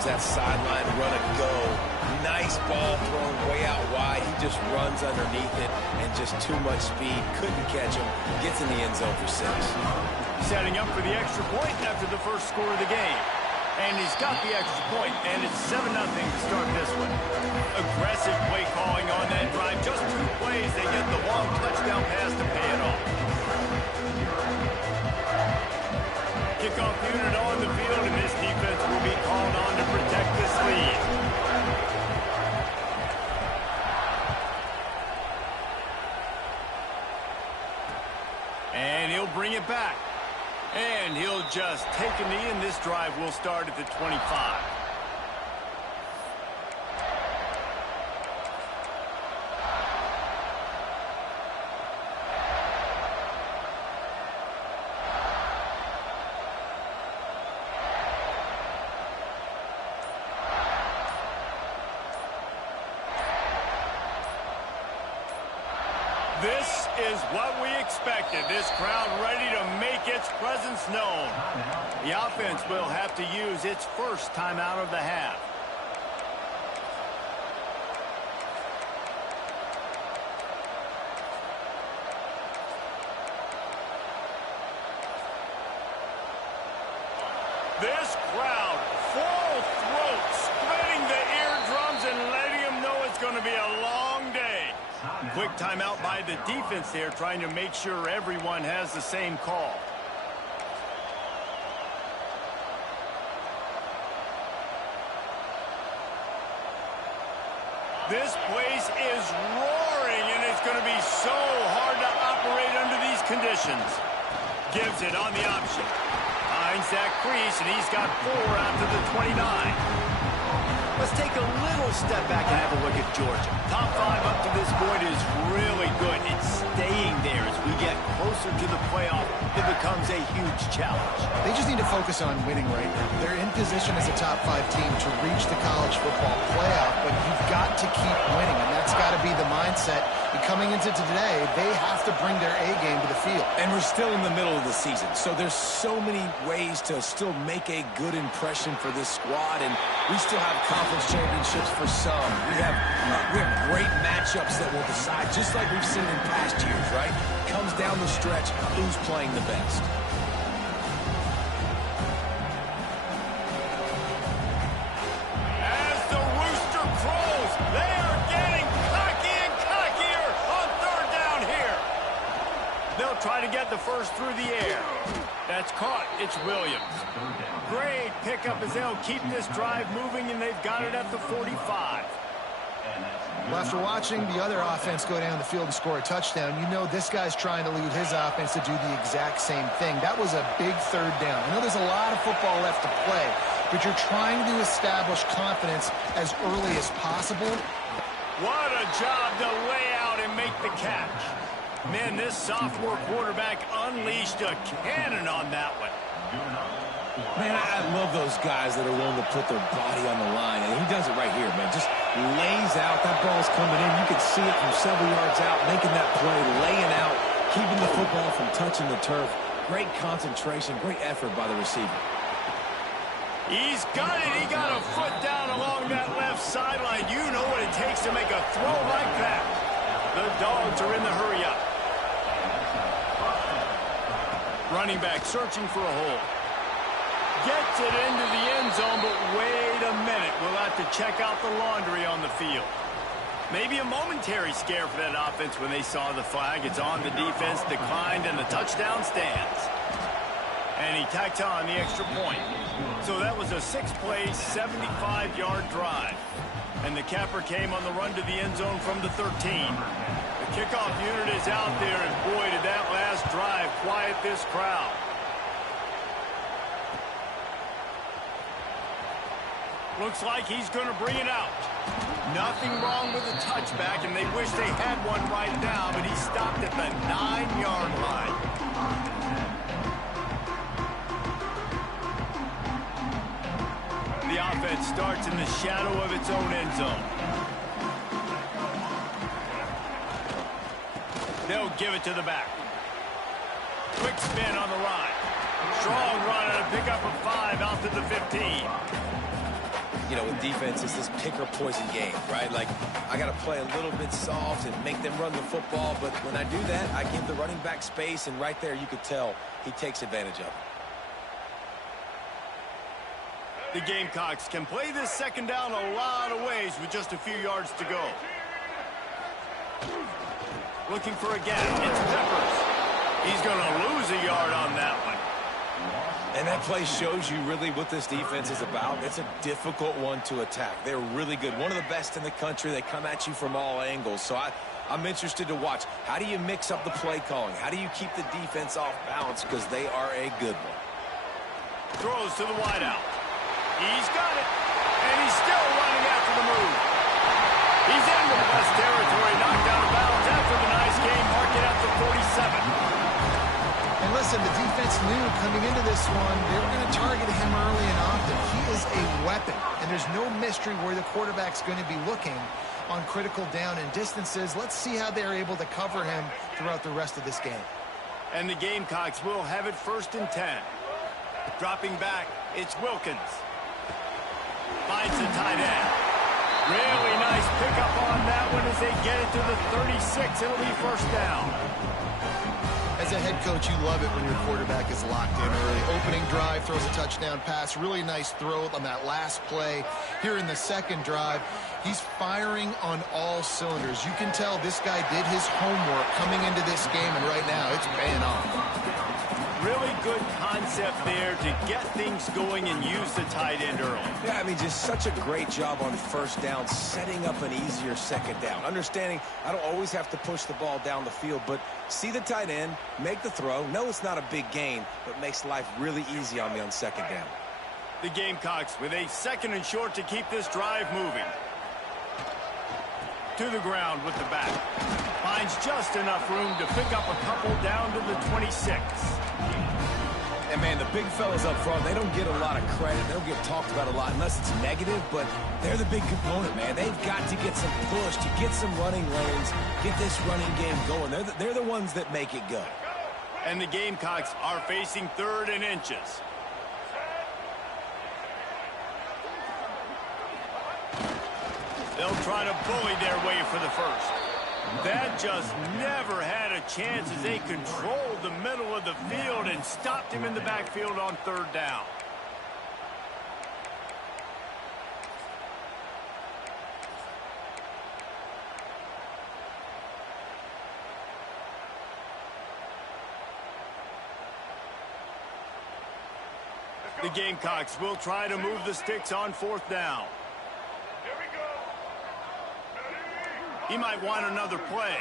towards that sideline, run and go. Nice ball thrown way out wide. He just runs underneath it and just too much speed. Couldn't catch him. Gets in the end zone for 6. Setting up for the extra point after the first score of the game. And he's got the extra point, and it's 7-0 to start this one. Aggressive play calling on that drive. Just 2 plays, they get the long touchdown pass to pay it off. Kickoff unit on the field, and this defense will be called on to protect this lead. And he'll bring it back. And he'll just take a knee, and this drive will start at the 25. This is what we expected. This crowd ready to make its presence known. The offense will have to use its first timeout of the half. This crowd, full throat, splitting the eardrums and letting them know it's going to be a long day. Quick timeout by the defense there, trying to make sure everyone has the same call. This place is roaring, and it's going to be so hard to operate under these conditions. Gives it on the option. Finds that crease, and he's got 4 after the 29. Let's take a little step back and have a look at Georgia. Top 5 up to this point is really good. It's staying there as we get closer to the playoff. It becomes a huge challenge. They just need to focus on winning right now. They're in position as a top 5 team to reach the college football playoff, but you've got to keep winning, and that's got to be the mindset. And coming into today, they have to bring their A game to the field. And we're still in the middle of the season, so there's so many ways to still make a good impression for this squad, and we still have conference championships for some. We have great matchups that will decide, just like we've seen in past years, right? Comes down the stretch, who's playing the best. As the rooster crows, they are getting cocky and cockier on 3rd down here. They'll try to get the first through the air. That's caught. It's Williams. Great pickup as they'll keep this drive moving, and they've got it at the 45. Well, after watching the other offense go down the field and score a touchdown, you know this guy's trying to lead his offense to do the exact same thing. That was a big 3rd down. I know there's a lot of football left to play, but you're trying to establish confidence as early as possible. What a job to lay out and make the catch. Man, this sophomore quarterback unleashed a cannon on that one. Man, I love those guys that are willing to put their body on the line, and he does it right here, man. Just lays out. That ball's coming in. You can see it from several yards out, making that play, laying out, keeping the football from touching the turf. Great concentration, great effort by the receiver. He's got it. He got a foot down along that left sideline. You know what it takes to make a throw like that. The Dogs are in the hurry-up. Running back searching for a hole. Gets it into the end zone, but wait a minute. We'll have to check out the laundry on the field. Maybe a momentary scare for that offense when they saw the flag. It's on the defense, declined, and the touchdown stands. And he tacked on the extra point. So that was a 6-play, 75-yard drive. And the capper came on the run to the end zone from the 13. The kickoff unit is out there, and boy, did that last drive quiet this crowd. Looks like he's going to bring it out. Nothing wrong with the touchback, and they wish they had one right now, but he stopped at the 9-yard line. The offense starts in the shadow of its own end zone. They'll give it to the back. Quick spin on the run. Strong run and a pickup of 5 out to the 15. you know, with defense, it's this pick or poison game, right? Like, I got to play a little bit soft and make them run the football, but when I do that, I give the running back space, and right there you could tell he takes advantage of it. The Gamecocks can play this second down a lot of ways with just a few yards to go. Looking for a gap. It's Peppers. He's going to lose a yard on that one. And that play shows you really what this defense is about. It's a difficult one to attack. They're really good. One of the best in the country. They come at you from all angles. So I'm interested to watch. How do you mix up the play calling? How do you keep the defense off balance? Because they are a good one. Throws to the wideout. He's got it. And he's still running after the move. He's into West territory, knocked out of bounds after the nice game, marking at the 47. And listen, the defense knew coming into this one, they were going to target him early and often. He is a weapon, and there's no mystery where the quarterback's going to be looking on critical down and distances. Let's see how they're able to cover him throughout the rest of this game. And the Gamecocks will have it 1st and 10. Dropping back, it's Wilkins. Finds the tight end. Really nice pickup on that one as they get it to the 36. It'll be 1st down. As a head coach, you love it when your quarterback is locked in early. Opening drive, throws a touchdown pass. Really nice throw on that last play. Here in the second drive, he's firing on all cylinders. You can tell this guy did his homework coming into this game, and right now it's paying off. Really good concept there to get things going and use the tight end early. Yeah, I mean, just such a great job on 1st down, setting up an easier 2nd down. Understanding I don't always have to push the ball down the field, but see the tight end, make the throw. No, it's not a big gain, but makes life really easy on me on 2nd down. The Gamecocks with a 2nd and short to keep this drive moving. To the ground with the back. Finds just enough room to pick up a couple down to the 26. And, man, the big fellas up front, they don't get a lot of credit. They don't get talked about a lot unless it's negative, but they're the big component, man. They've got to get some push, to get some running lanes, get this running game going. They're the ones that make it go. And the Gamecocks are facing 3rd and inches. They'll try to bully their way for the 1st. That just never had a chance as they controlled the middle of the field and stopped him in the backfield on 3rd down. The Gamecocks will try to move the sticks on 4th down. He might want another play.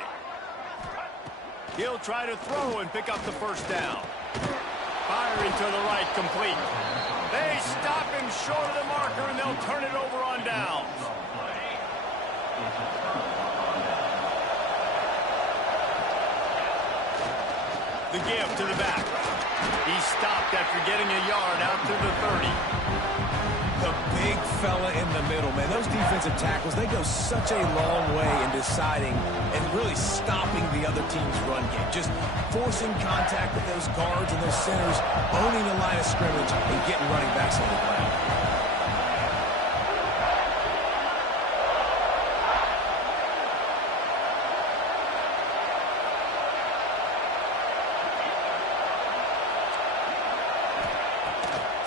He'll try to throw and pick up the 1st down. Firing to the right, complete. They stop him short of the marker, and they'll turn it over on downs. The give to the back. He stopped after getting a yard out to the 30. The big fella in the middle, man. Those defensive tackles, they go such a long way in deciding and really stopping the other team's run game. Just forcing contact with those guards and those centers, owning the line of scrimmage, and getting running backs on the ground.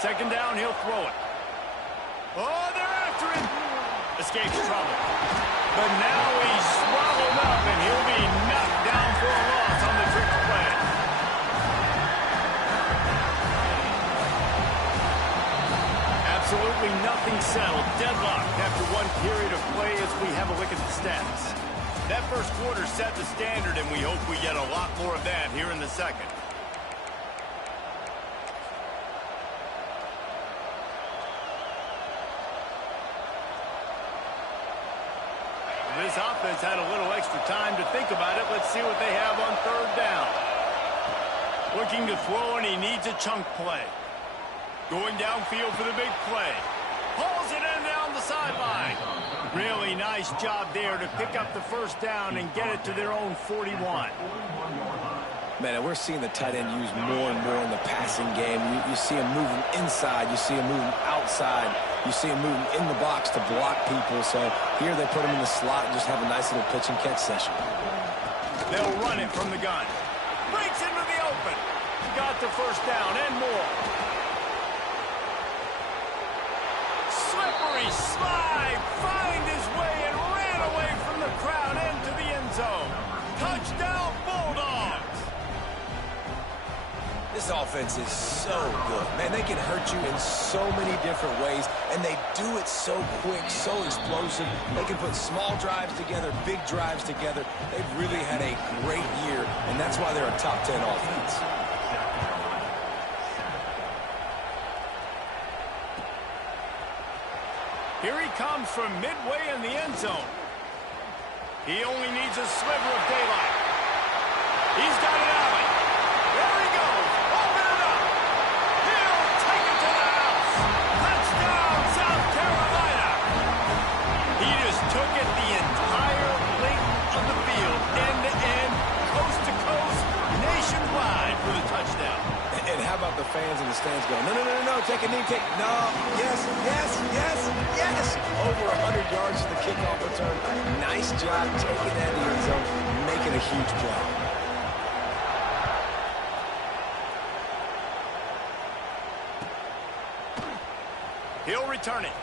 Second down, he'll throw it. Oh, they're after him. Escapes trouble. But now he's swallowed up, and he'll be knocked down for a loss on the trick play. Absolutely nothing settled. Deadlocked after one period of play as we have a look at the stats. That 1st quarter set the standard, and we hope we get a lot more of that here in the 2nd. This offense had a little extra time to think about it. Let's see what they have on 3rd down. Looking to throw, and he needs a chunk play. Going downfield for the big play. Pulls it in down the sideline. Really nice job there to pick up the 1st down and get it to their own 41. Man, and we're seeing the tight end used more and more in the passing game. You see him moving inside. You see him moving outside. You see him moving in the box to block people. So here they put him in the slot and just have a nice little pitch and catch session. They'll run it from the gun. Breaks into the open. Got the first down and more. Slippery slide. Find his way and ran away from the crowd into the end zone. Touchdown, Bulldogs. This offense is so good. Man, they can hurt you in so many different ways, and they do it so quick, so explosive. They can put small drives together, big drives together. They've really had a great year, and that's why they're a top 10 offense. Here he comes from midway in the end zone. He only needs a sliver of daylight. He's got an alley. There he goes. Open it up. He'll take it to the house. Touchdown, South Carolina. He just took it the entire length of the field, end to end, coast to coast, nationwide for the touchdown. And how about the fans in the stands going, no, no, no, no, no, take a knee, no, yes, yes, yes, yes. Over 100 yards to the kickoff return. Nice job taking that in the end zone, making a huge play. He'll return it.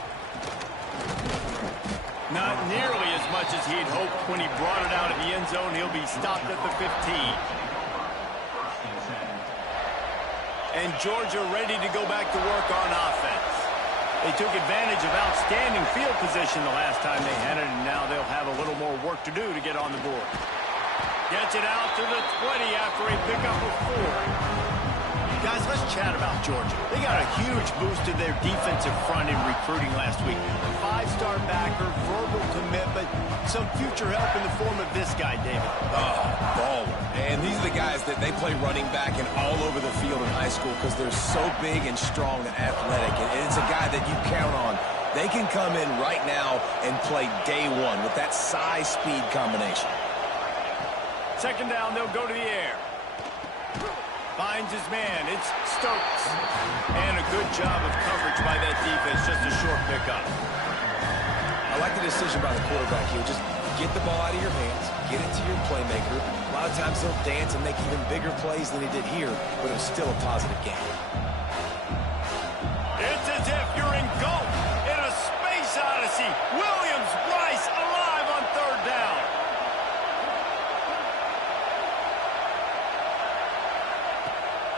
Not nearly as much as he'd hoped when he brought it out in the end zone. He'll be stopped at the 15. And Georgia ready to go back to work on offense. They took advantage of outstanding field position the last time they had it, and now they'll have a little more work to do to get on the board. Gets it out to the 20 after a pickup of 4. Guys, let's chat about Georgia. They got a huge boost to their defensive front in recruiting last week. A 5-star backer, verbal commitment, some future help in the form of this guy, David. Oh, baller. And these are the guys that they play running back and all over the field in high school because they're so big and strong and athletic. And it's a guy that you count on. They can come in right now and play day one with that size-speed combination. Second down, they'll go to the air. Finds his man. It's Stokes. And a good job of coverage by that defense. Just a short pickup. I like the decision by the quarterback here. Just get the ball out of your hands. Get it to your playmaker. A lot of times he'll dance and make even bigger plays than he did here, but it was still a positive game. It's as if you're engulfed in a space odyssey. Williams-Brice alive on third down.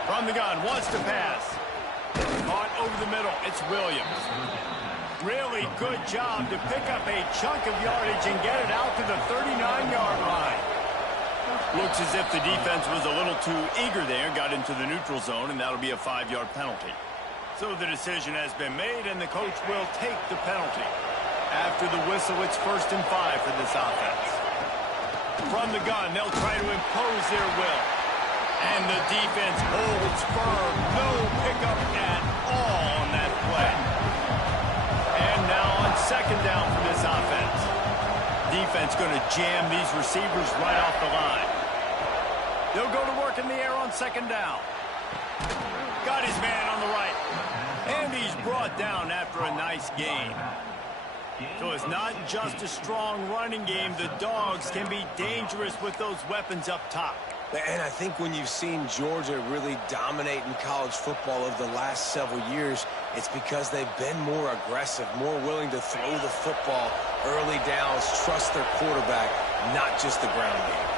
From the gun, wants to pass. Caught over the middle. It's Williams. Really good job to pick up a chunk of yardage and get it out to the 39-yard line. Looks as if the defense was a little too eager there, got into the neutral zone, and that'll be a 5-yard penalty. So the decision has been made, and the coach will take the penalty. After the whistle, it's 1st and 5 for this offense. From the gun, they'll try to impose their will. And the defense holds firm. No pickup at all on that play. And now on second down for this offense. Defense going to jam these receivers right off the line. They'll go to work in the air on second down. Got his man on the right. And he's brought down after a nice gain. So it's not just a strong running game. The Dogs can be dangerous with those weapons up top. And I think when you've seen Georgia really dominate in college football over the last several years, it's because they've been more aggressive, more willing to throw the football early downs, trust their quarterback, not just the ground game.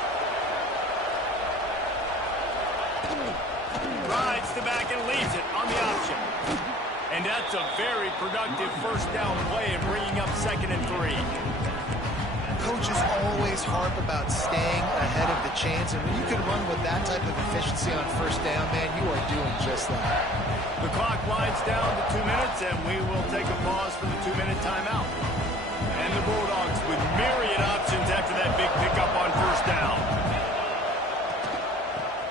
Rides the back and leaves it on the option. And that's a very productive first down play and bringing up 2nd and 3. Coaches always harp about staying ahead of the chains, and when you can run with that type of efficiency on first down, man, you are doing just that. The clock winds down to 2 minutes, and we will take a pause for the 2-minute timeout. And the Bulldogs with myriad options after that big pickup on first down.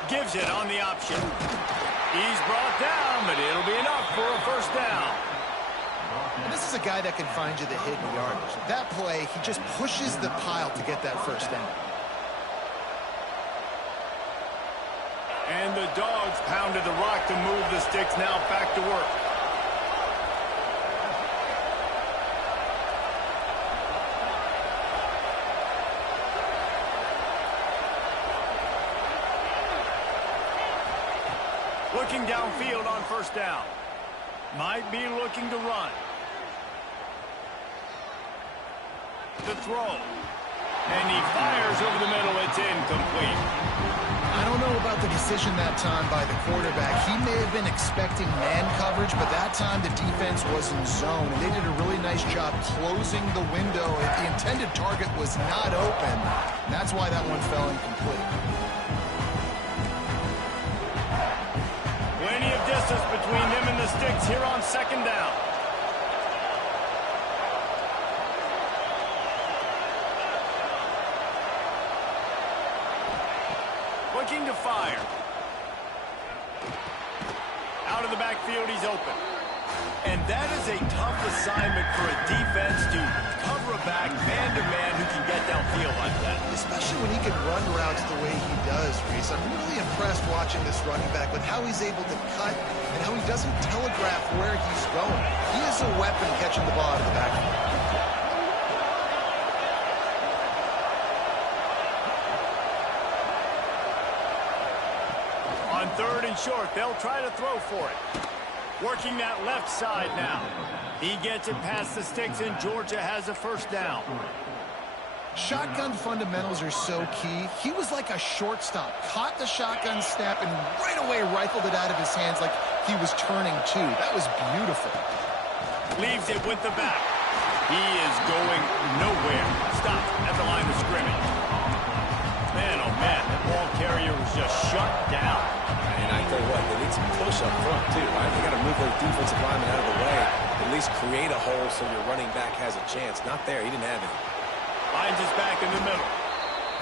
Gives it on the option. He's brought down, but it'll be enough for a first down. And this is a guy that can find you the hidden yardage. That play, he just pushes the pile to get that first down. And the Dogs pounded the rock to move the sticks. Now back to work. Looking downfield on first down. Might be looking to run. The throw. And he fires over the middle. It's incomplete. I don't know about the decision that time by the quarterback. He may have been expecting man coverage, but that time the defense was in zone, and they did a really nice job closing the window. The intended target was not open. That's why that one fell incomplete. Plenty of distance between them and the sticks here on second down. Looking to fire. Out of the backfield, he's open. And that is a tough assignment for a defense to cover a back man-to-man who can get downfield like that. Especially when he can run routes the way he does, Reese. I'm really impressed watching this running back with how he's able to cut and how he doesn't telegraph where he's going. He is a weapon catching the ball out of the backfield. On third and short, they'll try to throw for it. Working that left side now. He gets it past the sticks, and Georgia has a first down. Shotgun fundamentals are so key. He was like a shortstop. Caught the shotgun snap and right away rifled it out of his hands like he was turning two. That was beautiful. Leaves it with the back. He is going nowhere. Stop at the line of scrimmage. Man, oh man, that ball carrier was just shut down. And I tell you what, they need some push up front too, right? They got to move those defensive linemen out of the way. At least create a hole so your running back has a chance. Not there. He didn't have any. Finds his back in the middle.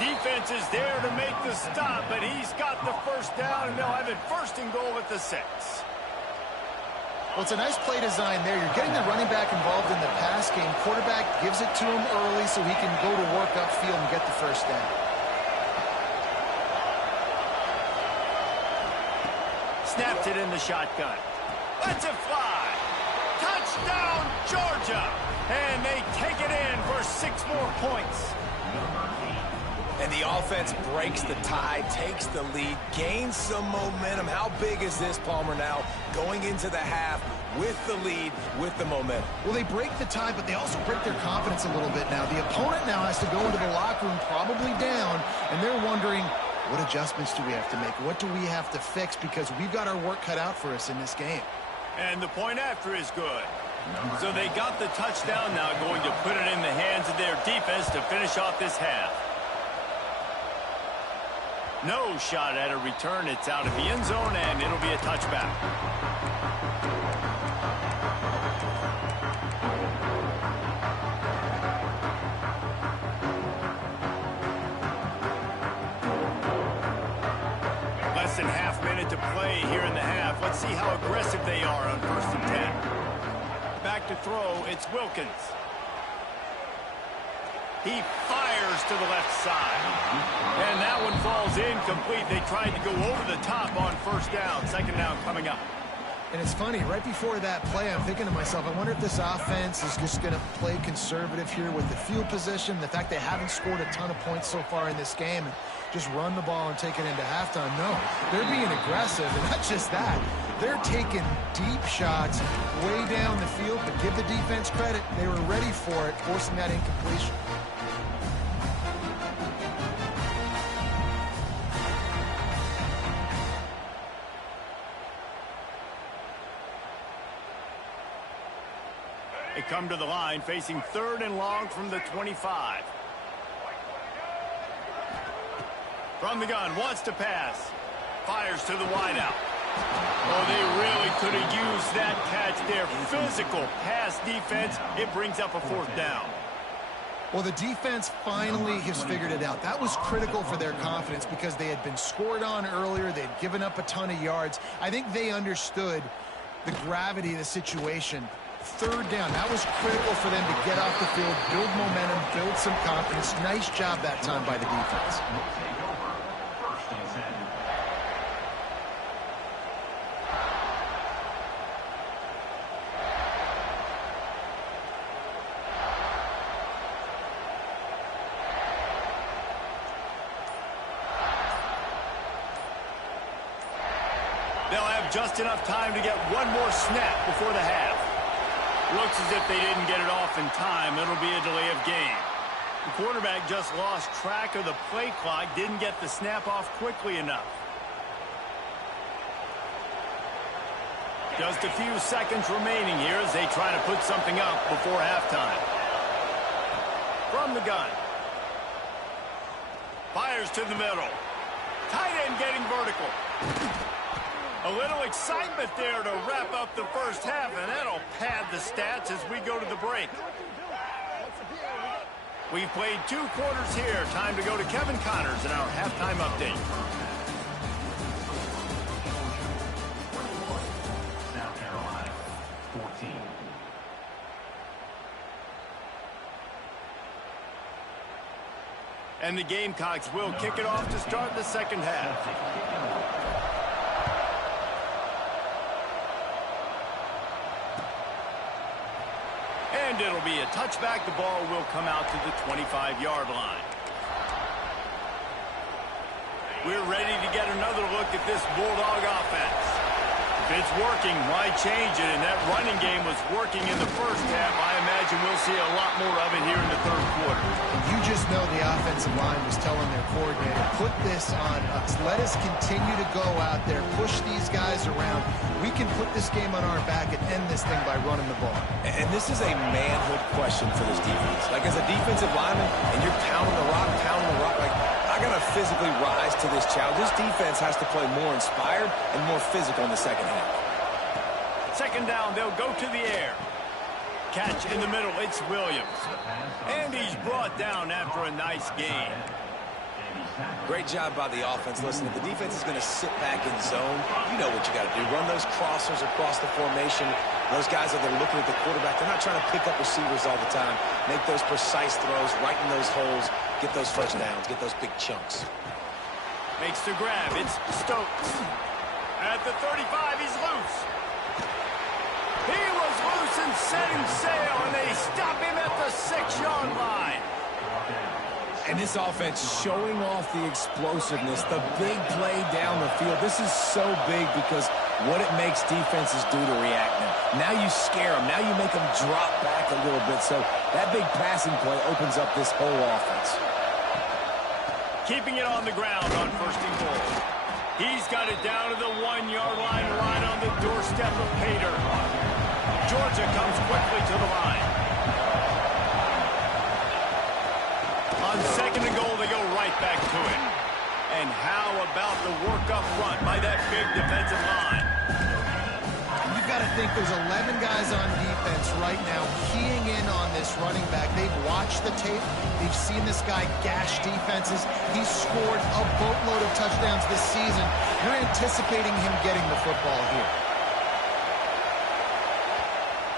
Defense is there to make the stop, but he's got the first down, and they'll have it first and goal at the 6. Well, it's a nice play design there. You're getting the running back involved in the pass game. Quarterback gives it to him early so he can go to work upfield and get the first down. Snaps it in the shotgun. Lets it fly. Touchdown, Georgia. And they take it in for 6 more points. And the offense breaks the tie, takes the lead, gains some momentum. How big is this, Palmer, now going into the half with the lead, with the momentum? Well, they break the tie, but they also break their confidence a little bit now. The opponent now has to go into the locker room probably down, and they're wondering, what adjustments do we have to make? What do we have to fix? Because we've got our work cut out for us in this game. And the point after is good. So they got the touchdown now, going to put it in the hands of their defense to finish off this half. No shot at a return. It's out of the end zone, and it'll be a touchback. Less than half minute to play here in the half. Let's see how aggressive they are on 1st and 10. Back to throw, it's Wilkins. He fires to the left side. And that one falls incomplete. They tried to go over the top on first down. Second down coming up. And it's funny, right before that play, I'm thinking to myself, I wonder if this offense is just going to play conservative here with the field position, the fact they haven't scored a ton of points so far in this game, and just run the ball and take it into halftime. No, they're being aggressive, and not just that. They're taking deep shots way down the field, but give the defense credit. They were ready for it, forcing that incompletion. They come to the line facing 3rd and long from the 25. From the gun, wants to pass. Fires to the wideout. Oh, they really could have used that catch there. Physical pass defense. It brings up a 4th down. Well, the defense finally has figured it out. That was critical for their confidence because they had been scored on earlier. They had given up a ton of yards. I think they understood the gravity of the situation. 3rd down, that was critical for them to get off the field, build momentum, build some confidence. Nice job that time by the defense. They'll have just enough time to get one more snap before the half. Looks as if they didn't get it off in time. It'll be a delay of game. The quarterback just lost track of the play clock, didn't get the snap off quickly enough. Just a few seconds remaining here as they try to put something up before halftime. From the gun. Fires to the middle. Tight end getting vertical. A little excitement there to wrap up the first half, and that'll pad the stats as we go to the break. We've played 2 quarters here. Time to go to Kevin Connors in our halftime update. South Carolina, 14. And the Gamecocks will kick it off to start the second half. And it'll be a touchback. The ball will come out to the 25-yard line. We're ready to get another look at this Bulldog offense. If it's working, why change it? And that running game was working in the first half. I imagine we'll see a lot more of it here in the third quarter. You just know the offensive line was telling their coordinator, put this on us. Let us continue to go out there, push these guys around. We can put this game on our back and end this thing by running the ball. And this is a manhood question for this defense. Like, as a defensive lineman, and you're pounding the rock, like, I got to physically rise to this challenge. This defense has to play more inspired and more physical in the second half. Second down, they'll go to the air. Catch in the middle, it's Williams. And he's brought down after a nice gain. Great job by the offense. Listen, if the defense is going to sit back in zone, you know what you got to do. Run those crossers across the formation. Those guys that are looking at the quarterback, they're not trying to pick up receivers all the time. Make those precise throws, right in those holes, get those first downs, get those big chunks. Makes the grab, it's Stokes. At the 35, he's loose. He was loose and setting sail, and they stop him at the 6-yard line. And this offense showing off the explosiveness, the big play down the field. This is so big because what it makes defenses do to react now. Now you scare them. Now you make them drop back a little bit. So that big passing play opens up this whole offense. Keeping it on the ground on first and goal. He's got it down to the 1-yard line, right on the doorstep of Pater. Georgia comes quickly to the line. On second and goal, they go right back to it. And how about the work up front by that big defensive line? You've got to think there's 11 guys on defense right now keying in on this running back. They've watched the tape. They've seen this guy gash defenses. He's scored a boatload of touchdowns this season. You're anticipating him getting the football here.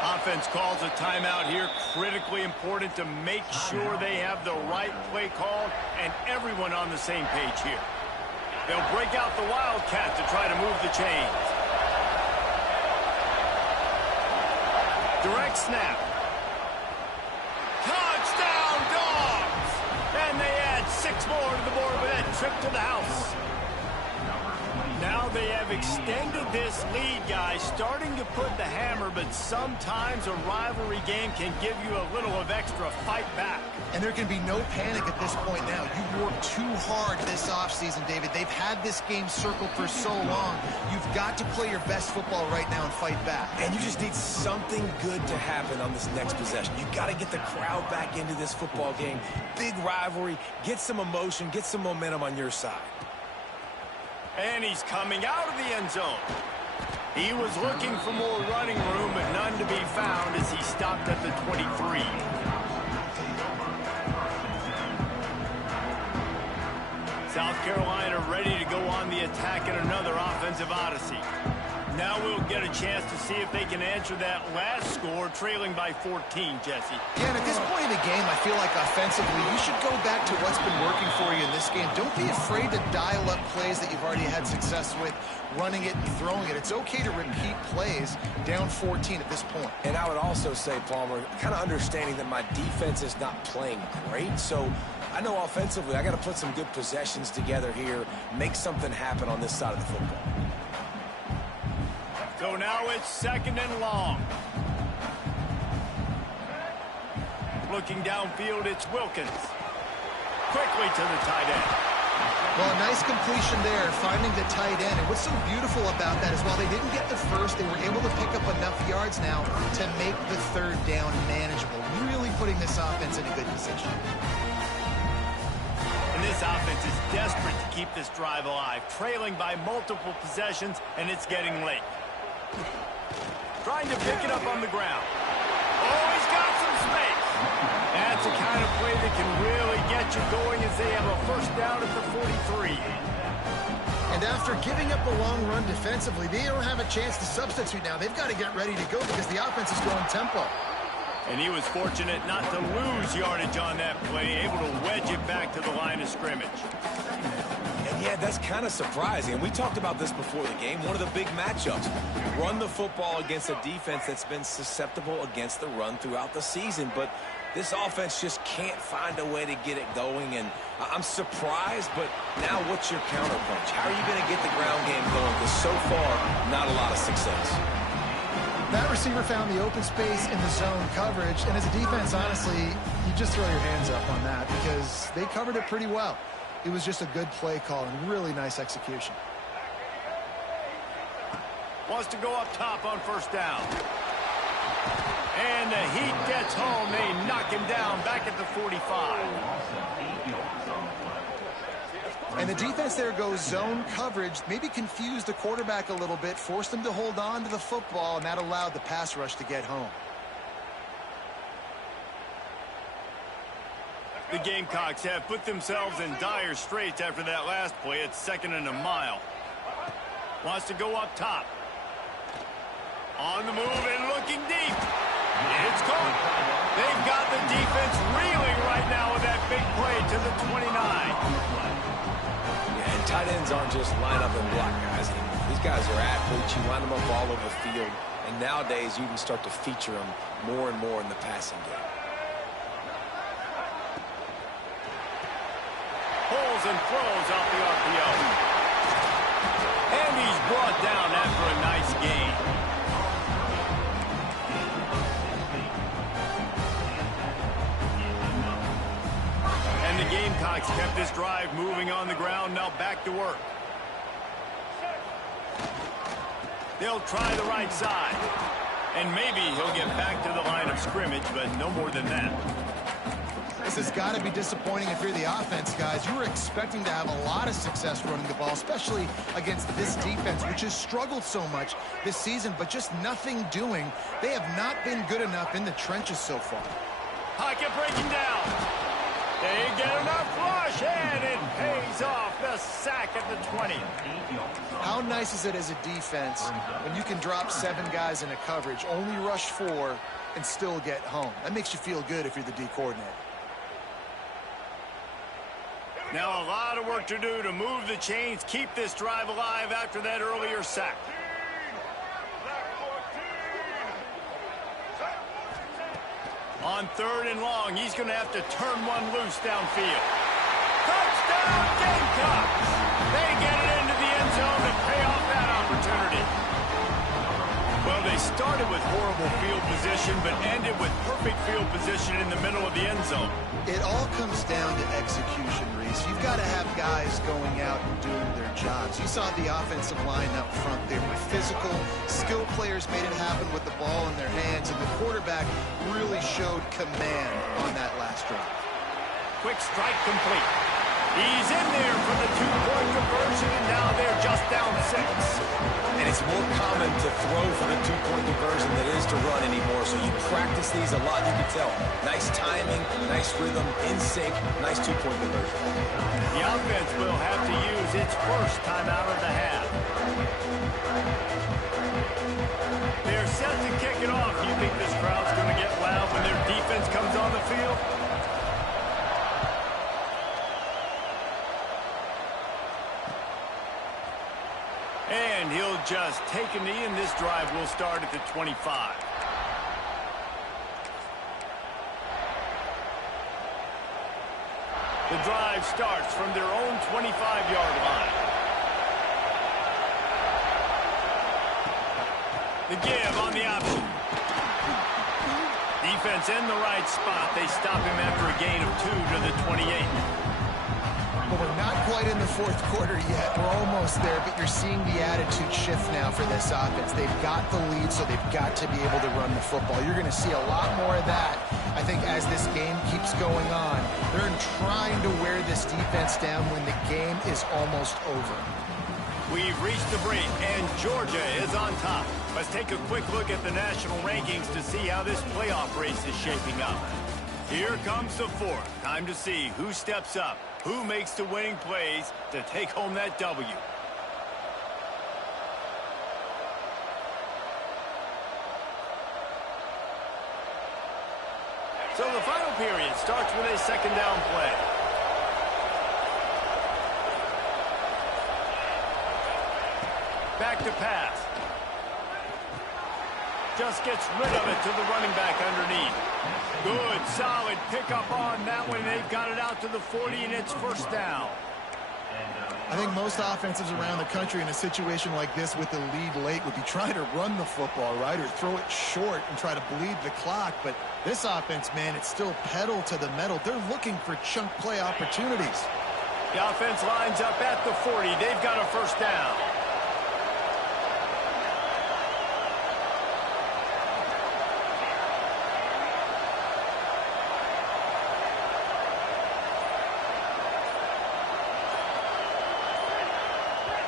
Offense calls a timeout here. Critically important to make sure they have the right play call and everyone on the same page here. They'll break out the Wildcat to try to move the chains. Direct snap. Touchdown, Dogs! And they add 6 more to the board with that trip to the house. Now they have extended this lead, guys, starting to put the hammer, but sometimes a rivalry game can give you a little of extra fight back. And there can be no panic at this point now. You've worked too hard this offseason, David. They've had this game circled for so long. You've got to play your best football right now and fight back. And you just need something good to happen on this next possession. You got to get the crowd back into this football game. Big rivalry. Get some emotion. Get some momentum on your side. And he's coming out of the end zone. He was looking for more running room, but none to be found as he stopped at the 23. South Carolina ready to go on the attack in another offensive odyssey. Now we'll get a chance to see if they can answer that last score, trailing by 14, Jesse. Yeah, and at this point in the game, I feel like offensively, you should go back to what's been working for you in this game. Don't be afraid to dial up plays that you've already had success with, running it and throwing it. It's okay to repeat plays down 14 at this point. And I would also say, Palmer, kind of understanding that my defense is not playing great, so I know offensively I got to put some good possessions together here, make something happen on this side of the football. So now it's 2nd and long. Looking downfield, it's Wilkins. Quickly to the tight end. Well, a nice completion there, finding the tight end. And what's so beautiful about that is while they didn't get the first, they were able to pick up enough yards now to make the 3rd down manageable. Really putting this offense in a good position. And this offense is desperate to keep this drive alive, trailing by multiple possessions, and it's getting late. Trying to pick it up on the ground. Oh, he's got some space. That's the kind of play that can really get you going as they have a 1st down at the 43. And after giving up a long run defensively, they don't have a chance to substitute now. They've got to get ready to go because the offense is going tempo. And he was fortunate not to lose yardage on that play, able to wedge it back to the line of scrimmage. And yeah, that's kind of surprising. And we talked about this before the game. One of the big matchups. Run the football against a defense that's been susceptible against the run throughout the season. But this offense just can't find a way to get it going. And I'm surprised, but now what's your counterpunch? How are you going to get the ground game going? Because so far, not a lot of success. That receiver found the open space in the zone coverage, and as a defense, honestly, you just throw your hands up on that because they covered it pretty well. It was just a good play call and really nice execution. Wants to go up top on 1st down. And the heat gets home. They knock him down back at the 45. And the defense there goes zone coverage, maybe confused the quarterback a little bit, forced him to hold on to the football, and that allowed the pass rush to get home. The Gamecocks have put themselves in dire straits after that last play. It's 2nd and a mile. Wants to go up top. On the move and looking deep. It's caught. They've got the defense reeling right now with that big play to the 29. And tight ends aren't just line up and block guys. These guys are athletes. You line them up all over the field. And nowadays, you can start to feature them more and more in the passing game. Pulls and throws off the RPO. And he's brought down after a nice gain. And the Gamecocks kept this drive moving on the ground. Now back to work. They'll try the right side. And maybe he'll get back to the line of scrimmage, but no more than that. This has got to be disappointing if you're the offense, guys. You were expecting to have a lot of success running the ball, especially against this defense, which has struggled so much this season, but just nothing doing. They have not been good enough in the trenches so far. Pocket breaking down. They get enough rush, and it pays off. The sack at the 20. How nice is it as a defense when you can drop 7 guys in a coverage, only rush 4, and still get home? That makes you feel good if you're the D coordinator. Now a lot of work to do to move the chains, keep this drive alive after that earlier sack. On 3rd and long, he's going to have to turn one loose downfield. Touchdown, Gamecocks! They get it into the end zone to pay off that opportunity. Well, they started with horrible field position, but ended with perfect field position in the middle of the end zone. It all comes down to execution, Reese. You've got to have guys going out and doing their jobs. You saw the offensive line up front. They were physical. Skilled players made it happen with the ball in their hands, and the quarterback really showed command on that last drive. Quick strike complete. He's in there for the 2-point conversion, and now they're just down 6. And it's more common to throw for the 2-point conversion than it is to run anymore. So you practice these a lot, you can tell. Nice timing, nice rhythm, in sync, nice 2-point conversion. The offense will have to use its first time out of the half. They're set to kick it off. You think this crowd's going to get loud when their defense comes on the field? And he'll just take a knee, and this drive will start at the 25. The drive starts from their own 25-yard line. The give on the option. Defense in the right spot. They stop him after a gain of 2 to the 28. Well, we're not quite in the fourth quarter yet. We're almost there, but you're seeing the attitude shift now for this offense. They've got the lead, so they've got to be able to run the football. You're going to see a lot more of that, I think, as this game keeps going on. They're trying to wear this defense down when the game is almost over. We've reached the break, and Georgia is on top. Let's take a quick look at the national rankings to see how this playoff race is shaping up. Here comes the fourth. Time to see who steps up, who makes the winning plays to take home that W. So the final period starts with a second down play. Back to pass. Just gets rid of it to the running back underneath. Good, solid pickup on that one. They've got it out to the 40, and it's first down. I think most offenses around the country in a situation like this with the lead late would be trying to run the football, right, or throw it short and try to bleed the clock. But this offense, man, it's still pedal to the metal. They're looking for chunk play opportunities. The offense lines up at the 40. They've got a first down.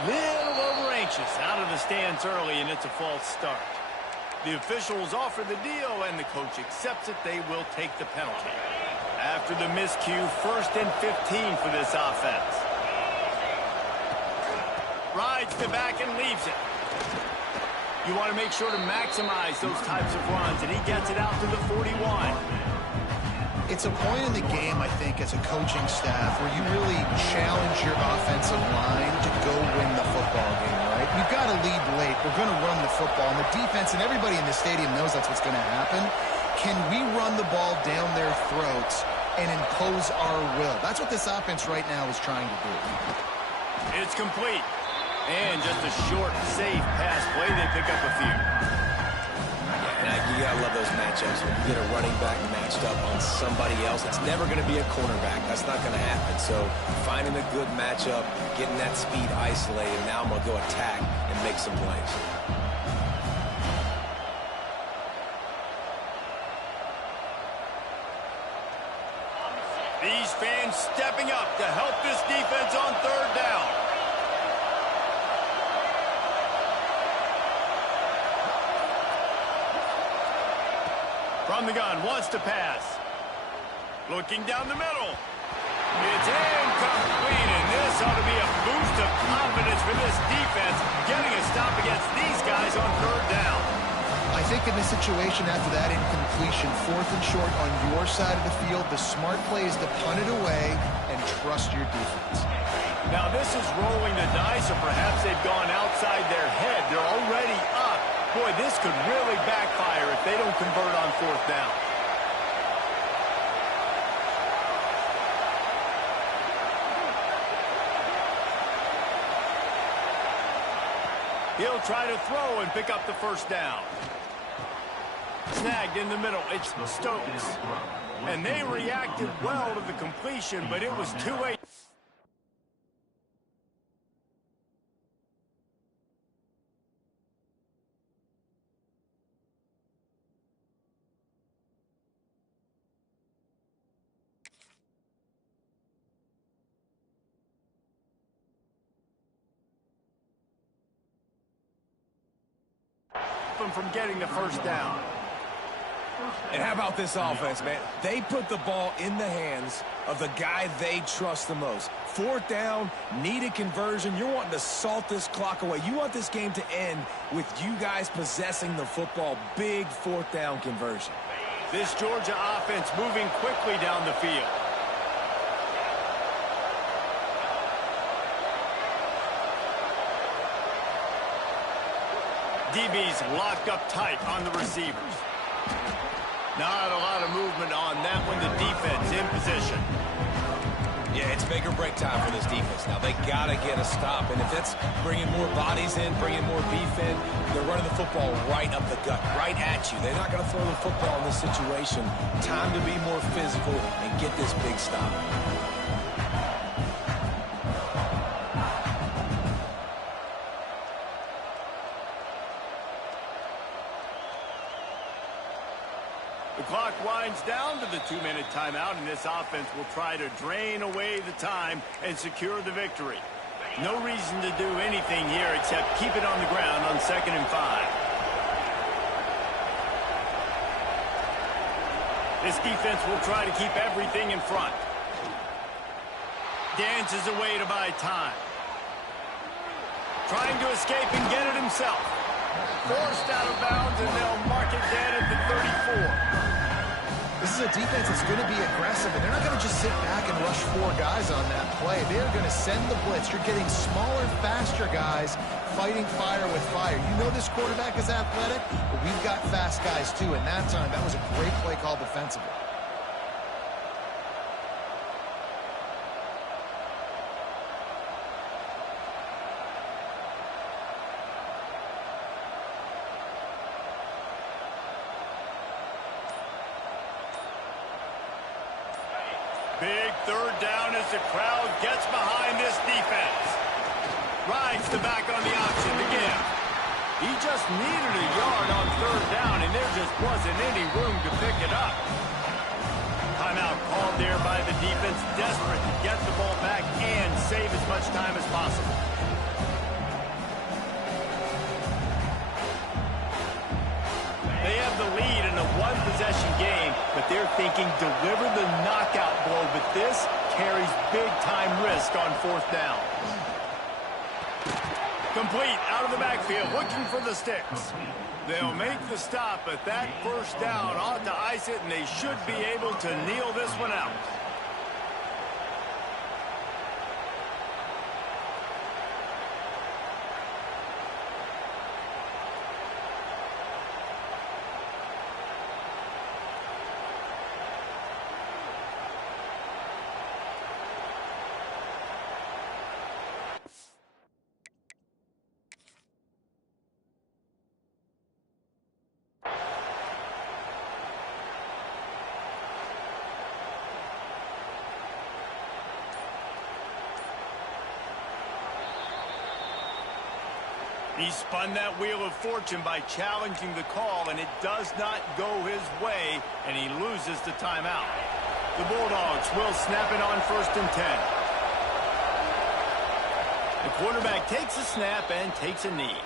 Little over anxious, out of the stands early, and it's a false start. The officials offer the deal, and the coach accepts it. They will take the penalty. After the miscue, 1st and 15 for this offense. Rides the back and leaves it. You want to make sure to maximize those types of runs, and he gets it out to the 41. It's a point in the game, I think, as a coaching staff where you really challenge your offensive line to go win the football game, right? You've got to lead late. We're going to run the football, and the defense and everybody in the stadium knows that's what's going to happen. Can we run the ball down their throats and impose our will? That's what this offense right now is trying to do. It's complete. And just a short, safe pass play. They pick up a few. You gotta love those matchups. When you get a running back matched up on somebody else, it's never going to be a cornerback. That's not going to happen. So finding a good matchup, getting that speed isolated, now I'm going to go attack and make some plays. These fans stepping up to help this defense on 3rd down. From the gun, wants to pass. Looking down the middle. It's incomplete, and this ought to be a boost of confidence for this defense, getting a stop against these guys on 3rd down. I think in this situation after that incompletion, 4th and short on your side of the field, the smart play is to punt it away and trust your defense. Now this is rolling the dice, or perhaps they've gone outside their head. They're already up. Boy, this could really backfire if they don't convert on 4th down. He'll try to throw and pick up the first down. Snagged in the middle. It's Stokes. And they reacted well to the completion, but it was too late. From getting the first down. And how about this offense, man? They put the ball in the hands of the guy they trust the most. 4th down, needed conversion. You're wanting to salt this clock away. You want this game to end with you guys possessing the football. Big 4th down conversion. This Georgia offense moving quickly down the field. DB's locked up tight on the receivers. Not a lot of movement on that one. The defense in position. Yeah, it's make or break time for this defense. Now, they got to get a stop, and if that's bringing more bodies in, bringing more beef in, they're running the football right up the gut, right at you. They're not going to throw the football in this situation. Time to be more physical and get this big stop. The clock winds down to the 2-minute timeout, and this offense will try to drain away the time and secure the victory. No reason to do anything here except keep it on the ground on 2nd and 5. This defense will try to keep everything in front. Dances away to buy time. Trying to escape and get it himself. Forced out of bounds, and they'll mark it dead at the 34. This is a defense that's going to be aggressive, and they're not going to just sit back and rush 4 guys on that play. They're going to send the blitz. You're getting smaller, faster guys fighting fire with fire. You know this quarterback is athletic, but we've got fast guys too. And that time, that was a great play call defensively. Big 3rd down as the crowd gets behind this defense. Rides the back on the option to give. He just needed a yard on 3rd down, and there just wasn't any room to pick it up. Timeout called there by the defense, desperate to get the ball back and save as much time as possible. They have the lead in a 1-possession game, but they're thinking deliver the knockout blow, but this carries big-time risk on 4th down. Complete out of the backfield, looking for the sticks. They'll make the stop, but that 1st down ought to ice it, and they should be able to kneel this one out. He spun that wheel of fortune by challenging the call, and it does not go his way, and he loses the timeout. The Bulldogs will snap it on 1st and 10. The quarterback takes a snap and takes a knee.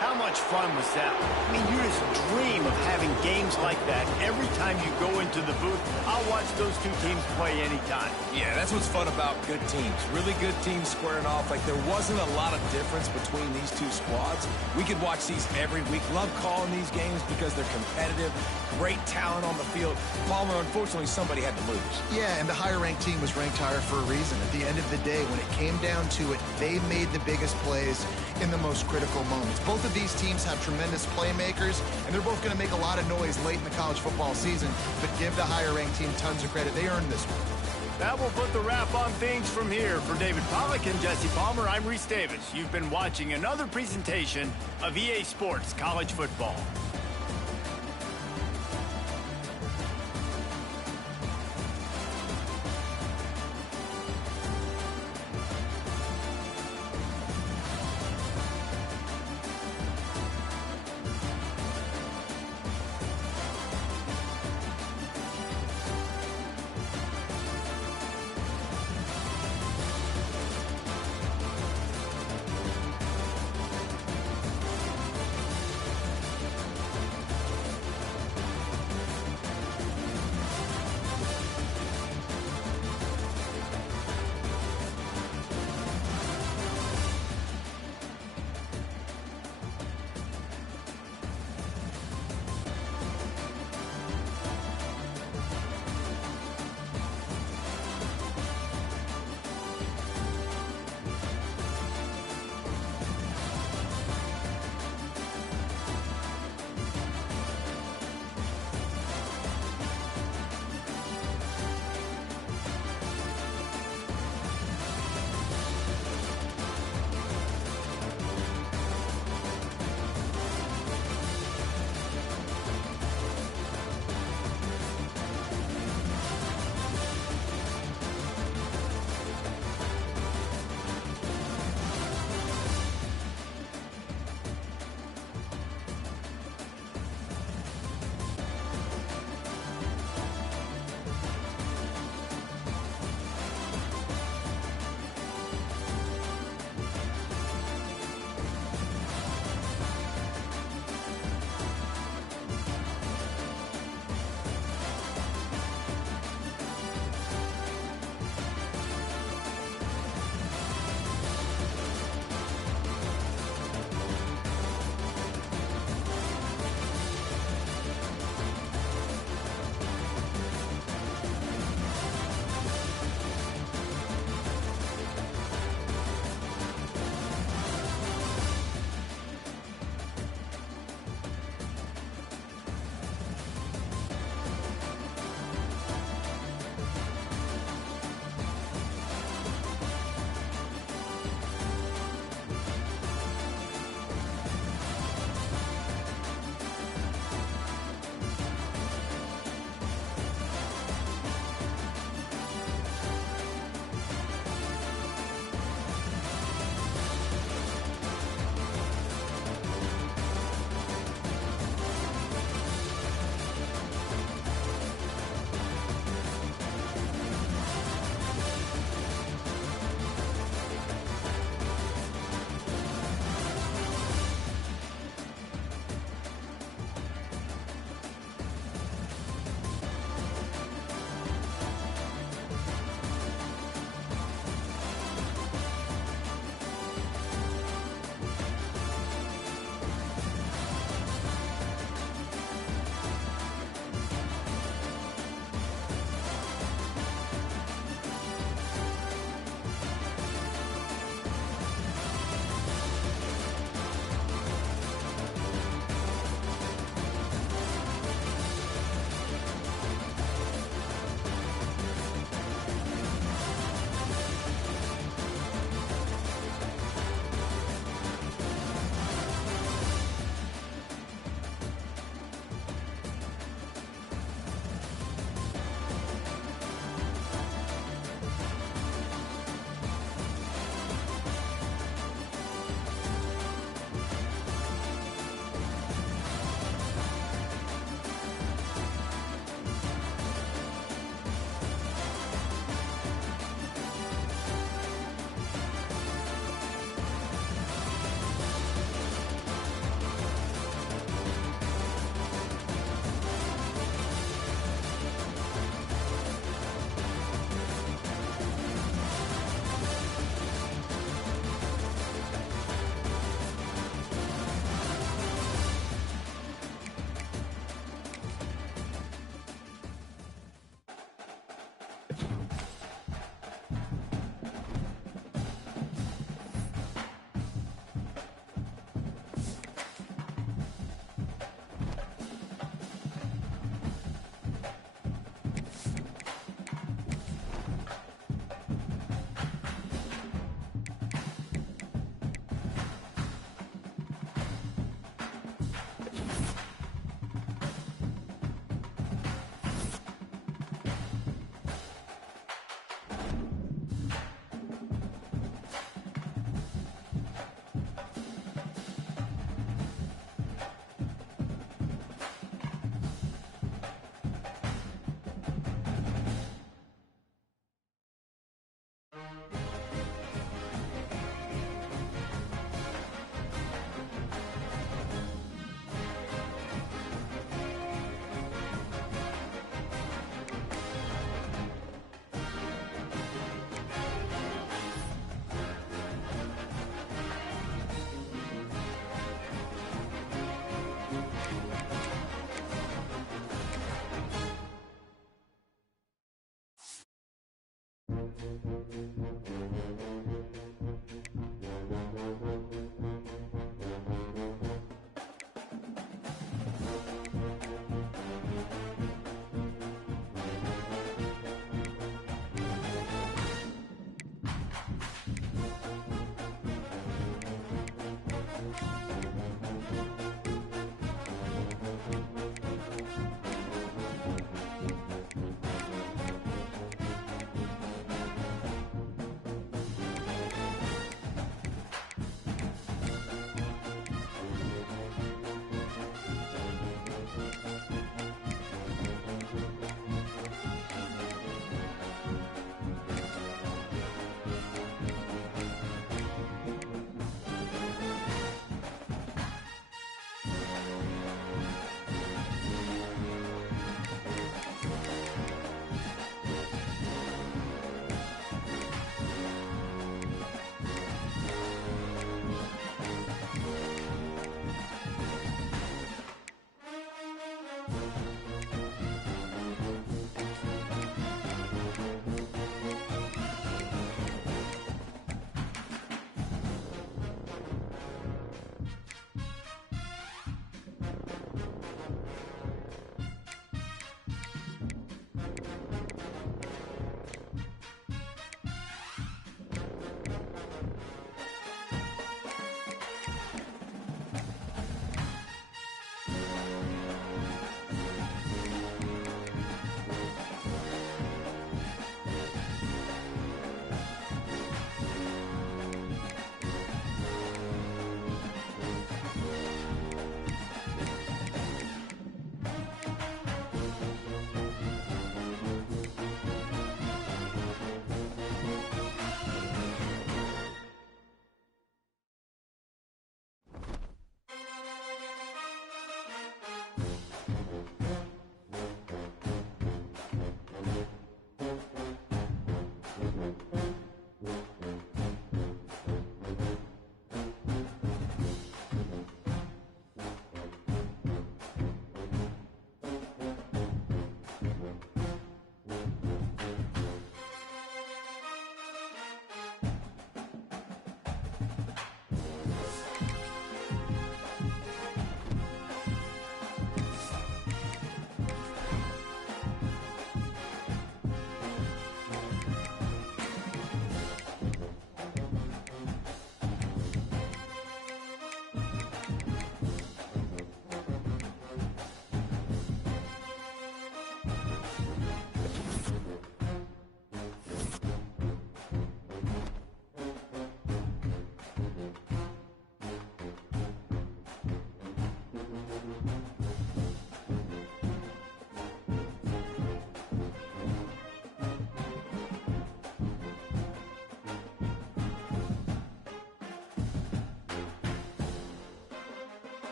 How much fun was that? I mean, you just dream of having games like that every time you go into the booth. I'll watch those 2 teams play anytime. Yeah, that's what's fun about good teams. Really good teams squaring off. Like, there wasn't a lot of difference between these 2 squads. We could watch these every week. Love calling these games because they're competitive. Great talent on the field. Palmer, unfortunately, somebody had to lose. Yeah, and the higher-ranked team was ranked higher for a reason. At the end of the day, when it came down to it, they made the biggest plays in the most critical moments. Both of these teams have tremendous playmakers, and they're both going to make a lot of noise late in the college football season, but give the higher-ranked team tons of credit. They earned this one. That will put the wrap on things from here. For David Pollack and Jesse Palmer, I'm Reese Davis. You've been watching another presentation of EA Sports College Football.